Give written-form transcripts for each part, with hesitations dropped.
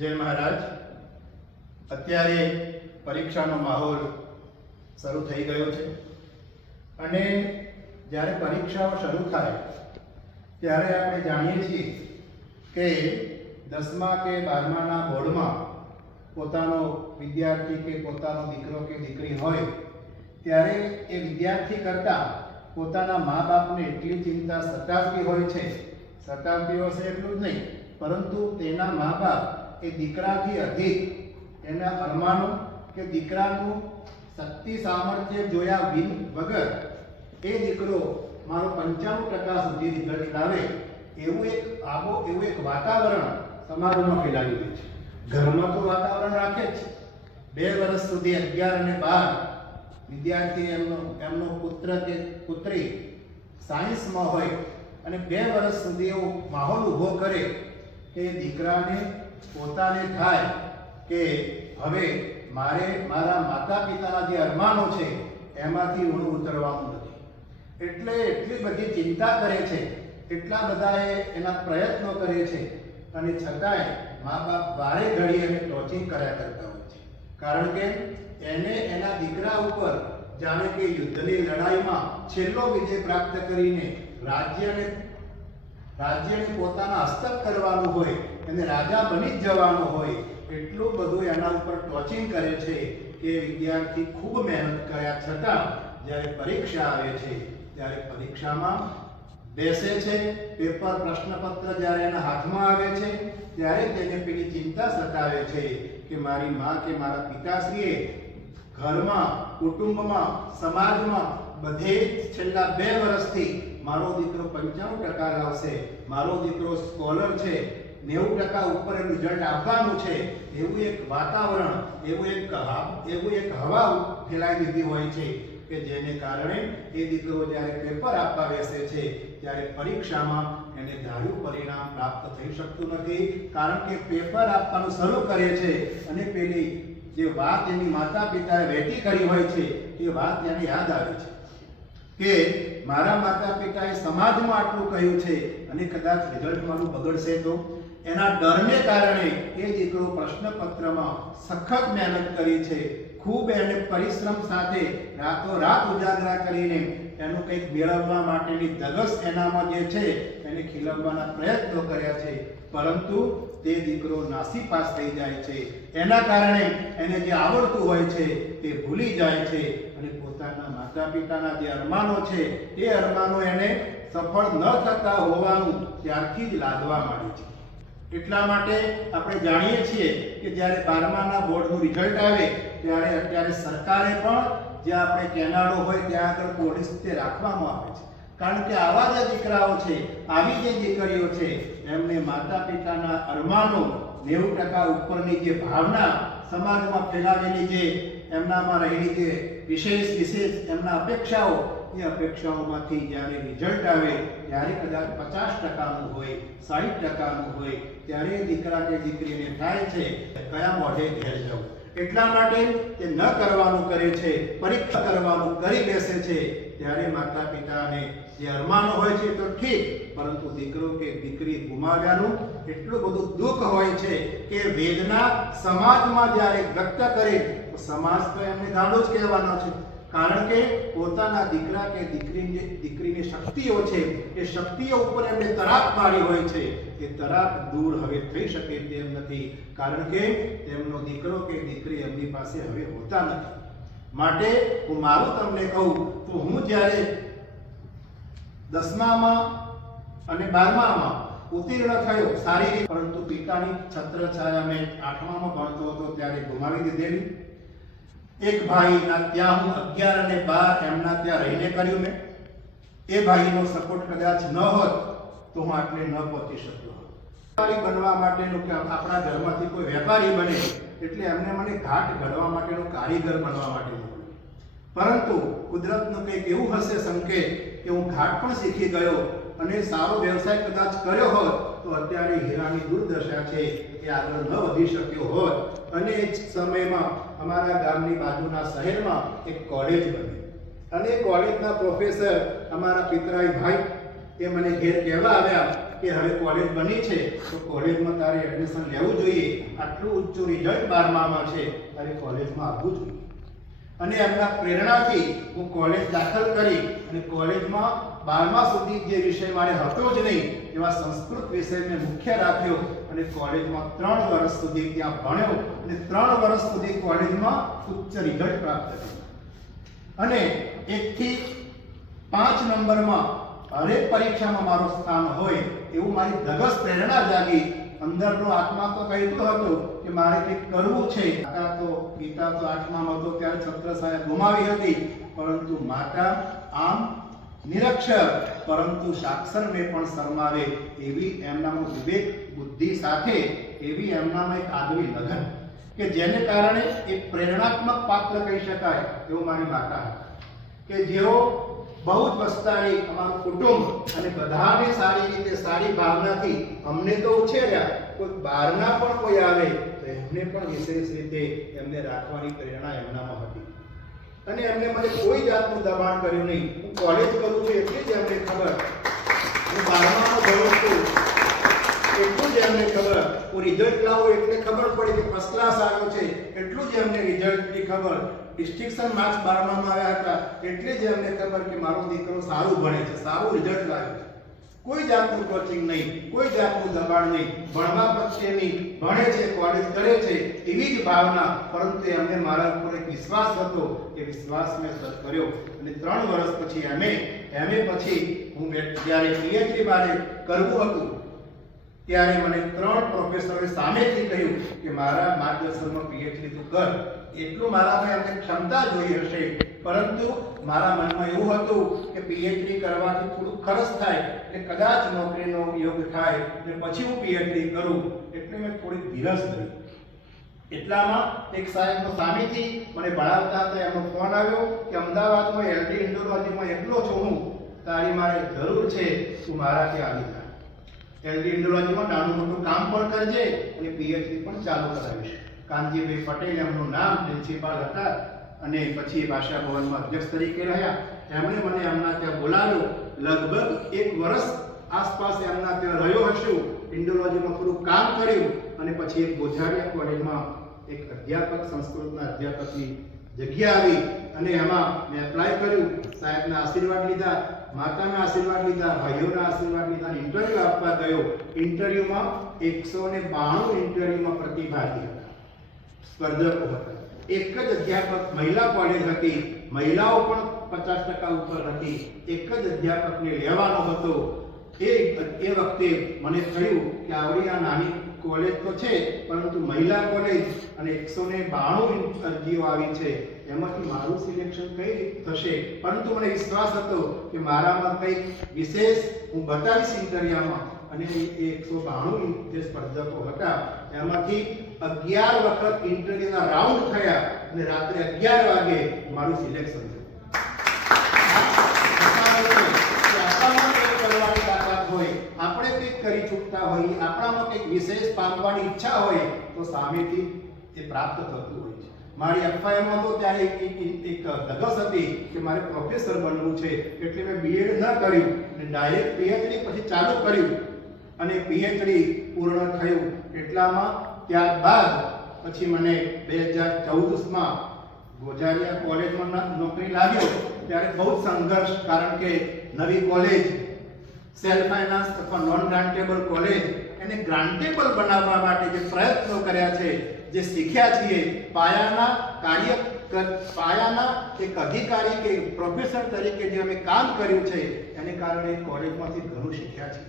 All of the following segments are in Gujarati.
જય મહારાજ। અત્યારે પરીક્ષાનો માહોલ શરૂ થઈ ગયો છે અને જ્યારે પરીક્ષાઓ શરૂ થાય ત્યારે આપણે જાણીએ છીએ કે 10મા કે 12માના બોર્ડમાં પોતાનો વિદ્યાર્થી કે પોતાનો દીકરો કે દીકરી હોય ત્યારે એ વિદ્યાર્થી કરતાં પોતાના મા બાપને એટલી ચિંતા સતાવતી હોય છે, સતાવતી હશે એટલું જ નહીં, પરંતુ તેના મા બાપ એ દીકરાથી અધિક એના અરમાનો કે દીકરાનું શક્તિ સામર્થ્ય જોયા વગર એ દીકરો મારો 95% સુધી રિઝલ્ટ લાવે એવું એક વાતાવરણ સમાજમાં ફેલાવી દે છે। ઘરમાં તો વાતાવરણ રાખે જ છે। 2 વર્ષ સુધી 11 અને 12 વિદ્યાર્થી એમનો પુત્ર કે પુત્રી સાયન્સમાં હોય અને 2 વર્ષ સુધી એવો માહોલ ઊભો કરે કે દીકરાને પોતાને થાય કે હવે મારે મારા માતા પિતાના જે અરમાનો છે એમાંથી ઊણું ઉતરવાનું નથી, એટલે એટલી બધી ચિંતા કરે છે, એટલા બધા એના પ્રયત્નો કરે છે અને છતાંય મા બાપ વારે ઘડી એને ટોચિંગ કર્યા કરતા હોય છે। કારણ કે એને એના દીકરા ઉપર જાણે કે યુદ્ધની લડાઈમાં છેલ્લો વિજય પ્રાપ્ત કરીને રાજ્યને પોતાના હસ્તક કરવાનું હોય, એને રાજા બની જ જવાનું હોય, એટલું બધું એના ઉપર ટોચિંગ કરે છે કે વિદ્યાર્થી ખૂબ મહેનત કર્યા છતાં જ્યારે પરીક્ષા આવે છે ત્યારે પરીક્ષામાં બેસે છે, પેપર પ્રશ્નપત્ર જ્યારે એના હાથમાં આવે છે ત્યારે તેને પેલી ચિંતા સતાવે છે કે મારી મા કે મારા પિતાશ્રીએ ઘરમાં, કુટુંબમાં, સમાજમાં બધે છેલ્લા 2 વર્ષથી મારો દીકરો 95% લાવશે, મારો દીકરો સ્કોલર છે, 90% ઉપર એનું રિઝલ્ટ આવવાનું છે, એવું એક વાતાવરણ, એવું એક હવા ફેલાઈ દીધી હોય છે કે જેને કારણે એ દીકરો જ્યારે પેપર આપવા બેસે છે ત્યારે પરીક્ષામાં એને ધાર્યું પરિણામ પ્રાપ્ત થઈ શકતું નથી। કારણ કે પેપર આપવાનું શરૂ કરે છે અને પેલી જે વાત એની માતા પિતાએ વહેતી કરી હોય છે એ વાત એને યાદ આવે છે કે મારા માતા પિતાએ સમાજમાં આટલું કહ્યું છે અને કદાચ રિઝલ્ટ મારું બગડશે તો એના ડરને કારણે એ દીકરો પ્રશ્નપત્રમાં સખત મહેનત કરી છે, ખૂબ એને પરિશ્રમ સાથે રાતોરાત ઉજાગરા કરીને એનું કંઈક મેળવવા માટેની ધગશ એનામાં જે છે એને ખીલવવાના પ્રયત્નો કર્યા છે, પરંતુ તે દીકરો નાસીપાસ થઈ જાય છે। એના કારણે એને જે આવડતું હોય છે તે ભૂલી જાય છે અને પોતાના માતા પિતાના જે અરમાનો છે એ અરમાનો એને સફળ ન થતા હોવાનું ત્યારથી જ લાદવા માંડે છે। એટલા માટે આપણે જાણીએ છીએ કે જ્યારે 12માના બોર્ડનું રિઝલ્ટ આવે ત્યારે અત્યારે સરકારે પણ જે આપણે કેનાડો હોય ત્યાં આગળ પોલીસ તે રાખવામાં આવે છે, કારણ કે આવા જે દીકરાઓ છે, આવી જે દીકરીઓ છે, એમને માતા પિતાના અરમાનો 90% ઉપરની જે ભાવના સમાજમાં ફેલાવેલી જે એમનામાં રહેલી જે વિશેષ એમના અપેક્ષાઓ, એ અપેક્ષાઓમાંથી જ્યારે રિઝલ્ટ આવે ત્યારે કદાચ 50%નું હોય, 60%નું હોય ત્યારે દીકરા કે દીકરીને થાય છે કયા મોઢે ઘેર જવું। એટલા માટે તે ન કરવાનું કરે છે, પરીક્ષા કરવાનું કરી બેસે છે ત્યારે માતા પિતાને જે અરમાનો હોય છે તો ઠીક, પરંતુ દીકરો કે દીકરી ગુમાવ્યાનું એટલું બધું દુઃખ હોય છે કે વેદના સમાજમાં જ્યારે વ્યક્ત કરે તો સમાજ તો એમને ગાંડો જ કહેવાનો છે, કારણ કે પોતાના દીકરા કે દીકરીની શક્તિઓ છે એ શક્તિઓ ઉપર એમને તરાપ મારી હોય છે, એ તરાપ દૂર હવે થઈ શકે તેમ નથી, કારણ કે તેમનો દીકરો કે દીકરી એમની પાસે હવે હોતા નથી। માટે હું મારું તમને કહું તો હું જ્યારે 10મામાં અને 12મામાં ઉત્તીર્ણ થયો સારી રીતે, પરંતુ પિતાની છત્રછાયા મેં 8મામાં ભણતો હતો ત્યારે ગુમાવી દીધેલી। એક ભાઈના ત્યાં હું 11 અને 12 એમના ત્યાં રહીને કર્યું મેં। એ ભાઈનો સપોર્ટ કદાચ ન હોત તો હું આટલે ન પહોંચી શક્યો હોત। વેપારી બનવા માટેનું કે આપણા ઘરમાંથી કોઈ વેપારી બને એટલે એમને મને ઘાટ ઘડવા માટેનો કારીગર બનવા માટે મોકલ્યો, પરંતુ કુદરતનું કંઈક એવું હશે સંકેત કે હું ઘાટ પણ શીખી ગયો અને સારો વ્યવસાય કદાચ કર્યો હોત તો અત્યારે હીરાની દુર્દશા છે એ આગળ ન વધી શક્યો હોત। અને એ જ સમયમાં અમારા ગામની બાજુના શહેરમાં એક કોલેજ બની અને કોલેજના પ્રોફેસર અમારા પિતરાઈ ભાઈ એ મને ઘેર કહેવા આવ્યા કે હવે કોલેજ બની છે તો કોલેજમાં તારે એડમિશન લેવું જોઈએ, આટલું ઊંચું રિઝલ્ટ 12મામાં છે, તારે કોલેજમાં આવવું જોઈએ. અને એમના પ્રેરણાથી હું કોલેજ દાખલ કરી અને કોલેજમાં 12મા સુધી જે વિષય મારે હતો જ નહીં એવા સંસ્કૃત વિષયને મુખ્ય રાખ્યો અને કોલેજમાં 3 વર્ષ સુધી ત્યાં ભણ્યો અને 3 વર્ષ સુધી કોલેજમાં ઉચ્ચ રિઝલ્ટ પ્રાપ્ત કર્યું. અને 1 થી 5 નંબરમાં હરેક પરીક્ષામાં મારું સ્થાન હોય એવું મારી ધગસ પ્રેરણા જાગી. અંદરનો આત્મા તો કહેતો હતો કે મારે કંઈક કરવું છે. માતા તો પિતા તો 8મામાં હતો ત્યારે છત્રછાયા ગુમાવી હતી, પરંતુ માતા આમ નિરક્ષર પરંતુ સાક્ષરને પણ શરમાવે એવી એમનામાં વિવેક બુદ્ધિ સાથે એવી એમનામાં એક આગવી લગન કે જેને કારણે એક પ્રેરણાત્મક પાત્ર કહી શકાય એવું મારી માતા કે જેઓ બહુ જ વસ્તારી અમારું કુટુંબ અને બધાને સારી રીતે સારી ભાવનાથી અમને તો ઉછેર્યા, કોઈ બહારના પણ કોઈ આવે તો એમને પણ વિશેષ રીતે એમને રાખવાની પ્રેરણા એમનામાં હતી. અને એમને મને કોઈ જાતનું દબાણ કર્યું નહીં. હું કોલેજ કરું છું એટલી જ એમને ખબર, હું 12મામાં ભણું છું એટલું જ એમને ખબર, હું રિઝલ્ટ લાવું એટલે ખબર પડી કે ફર્સ્ટ ક્લાસ આવ્યો છે એટલું જ એમને રિઝલ્ટની ખબર, ડિસ્ટિંક્શન માર્ક્સ 12મામાં આવ્યા હતા એટલે જ એમને ખબર કે મારો દીકરો સારું ભણે છે, સારું રિઝલ્ટ લાવ્યો છે. કોઈ જાતનું કોચિંગ નહીં, કોઈ જાતનું દબાણ નહીં, ભણવા પ્રત્યેની ભણે છે, કોલેજ કરે છે એવી જ ભાવના, પરંતુ એમને મારા ઉપર એક વિશ્વાસ હતો, એ વિશ્વાસ મેં સર કર્યો. અને 3 વર્ષ પછી એમએ પછી હું જ્યારે પીએચડી મારે કરવું હતું ત્યારે મને 3 પ્રોફેસરોએ સામેથી કહ્યું કે મારા માર્ગદર્શનમાં પીએચડી તું કર. એટલું મારામાં એમને ક્ષમતા જોઈ હશે, પરંતુ મારા મનમાં એવું હતું કે પીએચડી કરવાથી થોડું ખર્ચ થાય એટલે કદાચ નોકરીનો યોગ થાય અને પછી હું પીએચડી કરું, એટલે મેં થોડી ધીરજ કરી. એટલામાં એક સાહેબનો સામેથી મને ભણાવતા હતા એમનો ફોન આવ્યો કે અમદાવાદમાં એલડી ઇન્ડોલોજીમાં એકલો છું હું, તારી મારે જરૂર છે, તું મારા ત્યાં આવી જા. એલડી ઇન્ડોલોજીમાં નાનું મોટું કામ પણ કરજે અને પીએચડી પણ ચાલુ કરાવીશ. કાનજીભાઈ પટેલ એમનું નામ, પ્રિન્સિપાલ હતા અને પછી ભાષા ભવનમાં અધ્યક્ષ તરીકે રહ્યા. એમણે મને એમના ત્યાં બોલાવ્યો. લગભગ 1 વર્ષ આસપાસ એમના ત્યાં રહ્યો હશું. ઇન્ડોલોજીમાં થોડું કામ કર્યું અને પછી એક ગોઝારિયા કોલેજમાં એક અધ્યાપક, સંસ્કૃતના અધ્યાપકની જગ્યા આવી અને એમાં મેં એપ્લાય કર્યું. સાહેબના આશીર્વાદ લીધા, માતાના આશીર્વાદ લીધા, ભાઈઓના આશીર્વાદ લીધા, ઇન્ટરવ્યુ આપવા ગયો. ઇન્ટરવ્યુમાં 192 ઇન્ટરવ્યુમાં પ્રતિભાગી હતા, સ્પર્ધકો હતા. એક જ અધ્યાપક, મહિલા કોલેજ હતી, મહિલાઓ પણ 50% ઉપર હતી, એક જ અધ્યાપકને લેવાનો હતો. એ વખતે મને થયું કે આવડી આ નાની કોલેજ તો છે પરંતુ મહિલા કોલેજ અને 192 અરજીઓ આવી છે, એમાંથી મારું સિલેક્શન કઈ રીતે થશે? પરંતુ મને વિશ્વાસ હતો કે મારામાં કંઈક વિશેષ હું બતાવીશ ઇન્ટરવ્યુમાં. અને એ 192 જે સ્પર્ધકો હતા એમાંથી 11 વખત ઇન્ટરવ્યુના રાઉન્ડ થયા અને રાત્રે 11 વાગે મારું સિલેક્શન થયું. આપણે કંઈક કરી ચૂકતા હોઈએ, આપણામાં કંઈક વિશેષ પામવાની ઈચ્છા હોય તો સામેથી એ પ્રાપ્ત થતું હોય છે. મારી એફઆઈમાં તો ત્યારે એક ધગસ હતી કે મારે પ્રોફેસર બનવું છે, એટલે મેં બીએડ ન કર્યું અને ડાયરેક્ટ પીએચડી પછી ચાલુ કર્યું અને પીએચડી પૂર્ણ થયું. એટલામાં ત્યારબાદ પછી મને 2014માં ગોઝારિયા કોલેજમાં નોકરી લાગ્યો. ત્યારે બહુ સંઘર્ષ, કારણ કે નવી કોલેજ, સેલ્ફ ફાઇનાન્સ અથવા નોન ગ્રાન્ટેબલ કોલેજ, એને ગ્રાન્ટેબલ બનાવવા માટે જે પ્રયત્નો કર્યા છે, જે શીખ્યા છીએ, પાયાના એક અધિકારી કે પ્રોફેસર તરીકે જે અમે કામ કર્યું છે એને કારણે કોલેજમાંથી ઘણું શીખ્યા છે.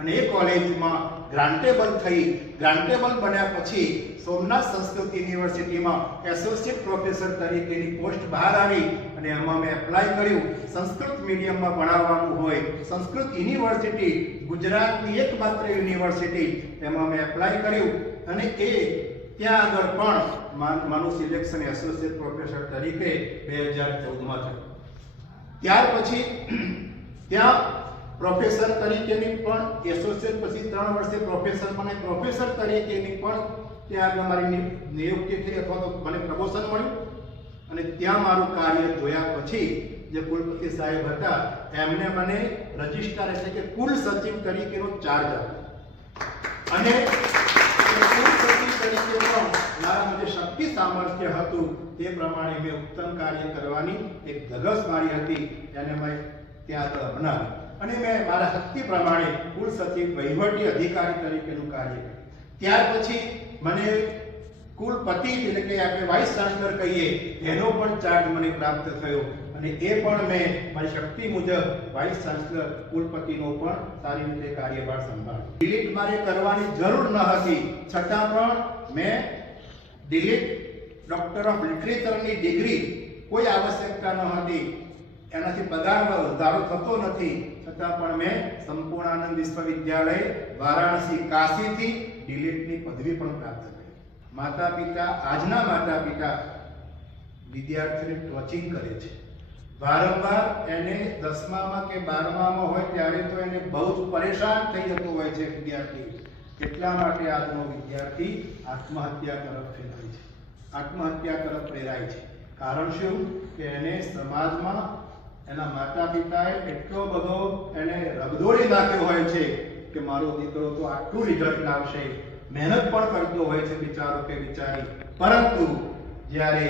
અને એ કોલેજમાં ગ્રાન્ટેબલ થઈ, ગ્રાન્ટેબલ બન્યા પછી સોમનાથ સંસ્કૃત યુનિવર્સિટીમાં એસોસિએટ પ્રોફેસર તરીકેની પોસ્ટ બહાર આવી અને એમાં મેં એપ્લાય કર્યું. સંસ્કૃત મીડિયમમાં ભણાવવાનું હોય, સંસ્કૃત યુનિવર્સિટી ગુજરાતની એકમાત્ર યુનિવર્સિટી, એમાં મેં એપ્લાય કર્યું અને ત્યાં આગળ પણ મારું સિલેક્શન એસોસિએટ પ્રોફેસર તરીકે 2014માં થયું. ત્યાર પછી ત્યાં પ્રોફેસર તરીકેની પણ એસોસિએટ પછી 3 વર્ષે પ્રોફેસર તરીકેની પણ ત્યાં મારી નિયુક્તિ થઈ અથવા તો મને પ્રમોશન મળ્યું. અને ત્યાં મારું કાર્ય જોયા પછી જે કુલપતિ સાહેબ હતા એમને મને રજિસ્ટ્રાર એટલે કે કુલ સચિવ તરીકેનો ચાર્જ આપ્યો અને કુલ સચિવ તરીકે પણ મારા જે શક્તિ સામર્થ્ય હતું તે પ્રમાણે મેં ઉત્તમ કાર્ય કરવાની એક ધગસ મારી હતી અને મેં ત્યાં આગળ અપનાવી અને મેં મારા શક્તિ પ્રમાણે કુલ સચિવ વહીવટી અધિકારી તરીકેનું કાર્ય કર્યું. ત્યાર પછી મને કુલપતિ એટલે કે આપણે વાઇસ ચાન્સલર કહીએ એનો પણ ચાર્જ મને પ્રાપ્ત થયો અને એ પણ મેં મારી શક્તિ મુજબ વાઇસ ચાન્સલર કુલપતિનો પણ સારી રીતે કાર્યભાર સંભાળ્યો. ડિલીટ મારે કરવાની જરૂર ન હતી છતાં પણ મેં ડિલીટ ડોક્ટર ઓફ લિટરેચરની ડિગ્રી કોઈ આવશ્યકતા ન હતી, એનાથી પગારમાં વધારો થતો નથી, છતાં પણ મેં સંપૂર્ણાનંદ વિશ્વવિદ્યાલય વારાણસી કાશીથી ડિલીટની પદવી પણ પ્રાપ્ત કરી. માતા પિતા આજના માતા પિતા વિદ્યાર્થીને ટોચિંગ કરે છે. વારંવાર એને 10મામાં કે 12મામાં હોય ત્યારે તો એને બહુ જ પરેશાન થઈ જતો હોય છે વિદ્યાર્થી. એટલા માટે આજનો વિદ્યાર્થી આત્મહત્યા તરફ ફેરાય છે, આત્મહત્યા તરફ પ્રેરાય છે. કારણ શું કે એને સમાજમાં એના માતા પિતાએ એટલો બધો એને રગદોળી નાખ્યો હોય છે કે મારો દીકરો તો આટલું રિઝલ્ટ લાવશે, મહેનત પણ કરતો હોય છે બિચારો કે બિચારી, પરંતુ જ્યારે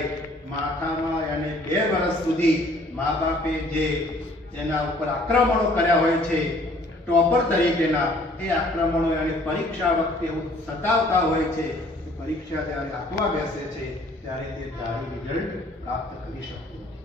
માથામાં એને 2 વર્ષ સુધી મા બાપે જે એના ઉપર આક્રમણો કર્યા હોય છે ટોપર તરીકેના, એ આક્રમણો એને પરીક્ષા વખતે એવું સતાવતા હોય છે કે પરીક્ષા જ્યારે આપવા બેસે છે ત્યારે તે સારું રિઝલ્ટ પ્રાપ્ત કરી શકતું નથી.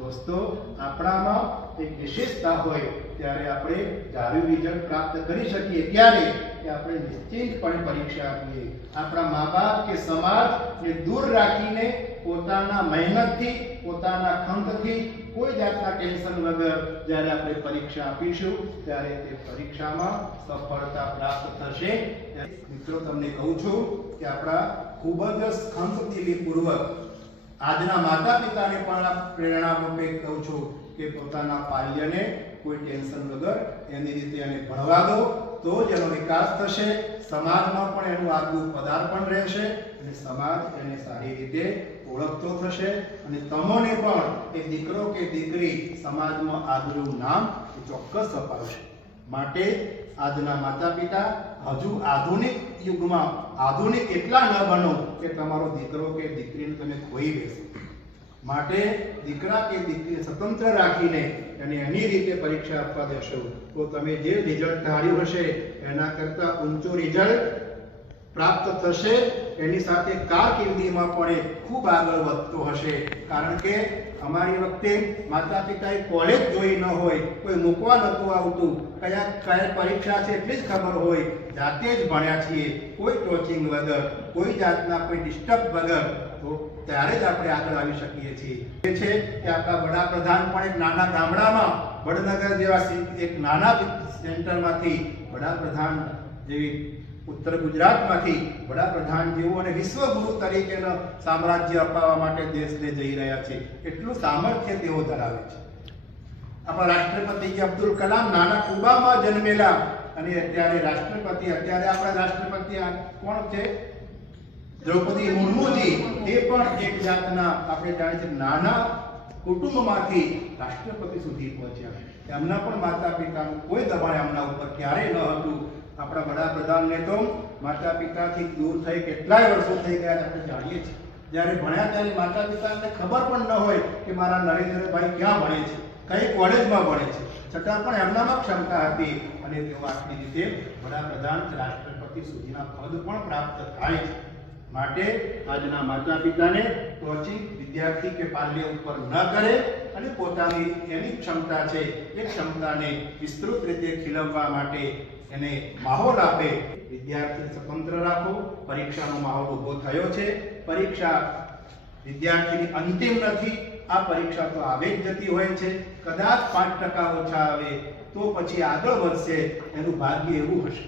દોસ્તો, આપણામાં એક વિશેષતા હોય ત્યારે આપણે સારું રિઝલ્ટ પ્રાપ્ત કરી શકીએ ત્યારે કે આપણે નિશ્ચિંતપણે પરીક્ષા આપીએ. આપણા મા બાપ કે સમાજને દૂર રાખીને પોતાના મહેનતથી, પોતાના ખંતથી, કોઈ જાતના ટેન્શન વગર જ્યારે આપણે પરીક્ષા આપીશું ત્યારે તે પરીક્ષામાં સફળતા પ્રાપ્ત થશે. મિત્રો, તમને કહું છું કે આપણા ખૂબ જ ખંતદિલીપૂર્વક આજના માતા પિતાને પણ પ્રેરણા રૂપે કહું છું કે પોતાના પાલ્યને કોઈ ટેન્શન વગર એની રીતે એને ભણવા દો, તો જ એનો વિકાસ થશે, સમાજમાં પણ એનું આગવું પદાર્પણ રહેશે અને સમાજ એને સારી રીતે ઓળખતો થશે અને તમને પણ એ દીકરો કે દીકરી સમાજમાં આગવું નામ ચોક્કસ અપાવશે. માટે આજના માતા પિતા હજુ આધુનિક યુગમાં આધુનિક એટલા ન બનો કે તમારો દીકરો કે દીકરીને તમે ખોઈ બેસો. માટે દીકરા કે દીકરી સ્વતંત્ર રાખીને અને એની રીતે પરીક્ષા આપવા દેશો તો તમે જે રિઝલ્ટ ધાર્યું હશે એના કરતાં ઊંચું રિઝલ્ટ પ્રાપ્ત થશે. એની સાથે કારકિર્દીમાં પણ એ ખૂબ આગળ વધતો હશે. કારણ કે અમારી વખતે માતા પિતાએ કોલેજ જોઈ ન હોય, કોઈ મૂકવા નહોતું આવતું, કયા પરીક્ષા છે એટલી જ ખબર હોય, જાતે જ ભણ્યા છીએ, કોઈ કોચિંગ વગર, કોઈ જાતના કોઈ ડિસ્ટર્બ વગર, તો ત્યારે જ આપણે આગળ આવી શકીએ છીએ. એ છે કે આપણા વડાપ્રધાન પણ એક નાના ગામડામાં વડનગર જેવા એક નાના સેન્ટરમાંથી વડાપ્રધાન જેવી ઉત્તર ગુજરાતમાંથી વડાપ્રધાન જેવું અને વિશ્વગુરુ તરીકેનું સામ્રાજ્ય અપાવવા માટે દેશને જઈ રહ્યા છે. એટલું સામર્થ્ય તેઓ ધરાવે છે. આપણા રાષ્ટ્રપતિ અબ્દુલ કલામ નાના કુબામાં જન્મેલા અને અત્યારે રાષ્ટ્રપતિ, અત્યારે આપણા રાષ્ટ્રપતિ કોણ છે? દ્રૌપદી મુર્મુજી. એ પણ એક જાતના આપણે જાણીએ છીએ નાના કુટુંબમાંથી રાષ્ટ્રપતિ સુધી પહોંચ્યા. એમના પણ માતા પિતાનું કોઈ દબાણ એમના ઉપર ક્યારેય ન હતું. આપણા વડાપ્રધાનને તો માતા પિતાથી દૂર થઈ કેટલાય વર્ષો થઈ ગયા આપણે જાણીએ છીએ. જ્યારે ભણ્યા ત્યારે માતા પિતાને ખબર પણ ન હોય કે મારા નરેન્દ્રભાઈ ક્યાં ભણે છે, કઈ કોલેજમાં ભણે છે, છતાં પણ એમનામાં ક્ષમતા હતી અને તેઓ આટલી રીતે વડાપ્રધાન રાષ્ટ્રપતિ સુધીના પદ પણ પ્રાપ્ત થાય છે. માટે આજના માતા પિતાને કોચિંગ વિદ્યાર્થી કે પાલ્ય ઉપર ન કરે અને પોતાની એની ક્ષમતા છે એ ક્ષમતાને વિસ્તૃત રીતે ખીલવવા માટે એને માહોલ આપે. વિદ્યાર્થી સ્વતંત્ર રાખો. પરીક્ષાનો માહોલ ઊભો થયો છે. પરીક્ષા વિદ્યાર્થીની અંતિમ નથી. આ પરીક્ષા તો આવે જ જતી હોય છે. કદાચ 5% ઓછા આવે તો પછી આગળ વધશે, એનું ભાગ્ય એવું હશે.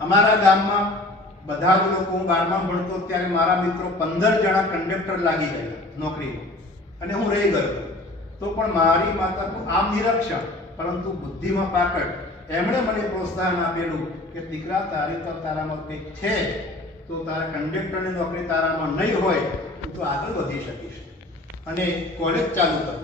અમારા ગામમાં બધા જ લોકો, હું 12માં ભણતો ત્યારે મારા મિત્રો 15 જણા કંડક્ટર લાગી ગયા નોકરીમાં અને હું રહી ગયો. તો પણ મારી માતા આમ નિરક્ષર પરંતુ બુદ્ધિમાં પાકડ, એમણે મને પ્રોત્સાહન આપેલું કે દીકરા, તારે તો તારામાં કંઈક છે, તો તારા કંડક્ટરની નોકરી તારામાં નહીં હોય તો આગળ વધી શકીશ અને કોલેજ ચાલુ કર.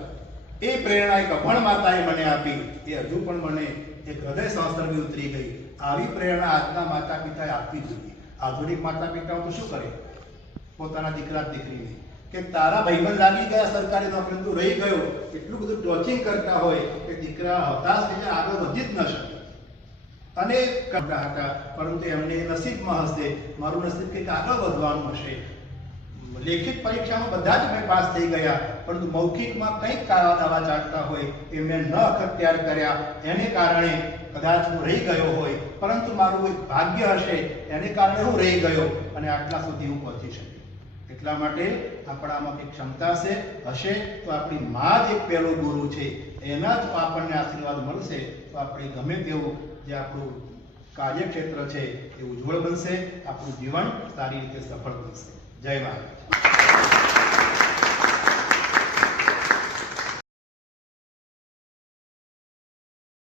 એ પ્રેરણા એક અભણ માતાએ મને આપી, એ હજુ પણ મને એક હૃદય સંસર્ગે ઉતરી ગઈ. આવી પ્રેરણા આજના માતા પિતાએ આપવી જોઈએ. આધુનિક માતા પિતાઓ તો શું કરે પોતાના દીકરા દીકરીને કે તારા ભાઈબંધ લાગી ગયા સરકારી નોકરી, તું રહી ગયો, એટલું બધું ટોચિંગ કરતા હોય કે દીકરા હતાશ થઈ જાય, આગળ વધી જ ન શકે. અને કરતા હતા, પરંતુ એમને નસીબમાં હશે, મારું નસીબ કંઈક આગળ વધવાનું હશે. લેખિત પરીક્ષામાં બધા જ મેં પાસ થઈ ગયા, પરંતુ મૌખિકમાં કંઈક કાળા દાવા ચાલતા હોય એ મેં ન અખત્યાર કર્યા, એને કારણે કદાચ હું રહી ગયો હોય, પરંતુ મારું એક ભાગ્ય હશે, એને કારણે હું રહી ગયો અને આટલા સુધી હું પહોંચી શક્યો. એટલા માટે આપણામાં કંઈક ક્ષમતા હશે તો આપણી મા જ એક પહેલો ગુરુ છે, એના જ આપણને આશીર્વાદ મળશે તો આપણે ગમે તેવું જે આપણું કાર્યક્ષેત્ર છે એ ઉજ્જવળ બનશે, આપણું જીવન સારી રીતે સફળ બનશે. જય મહારાજ.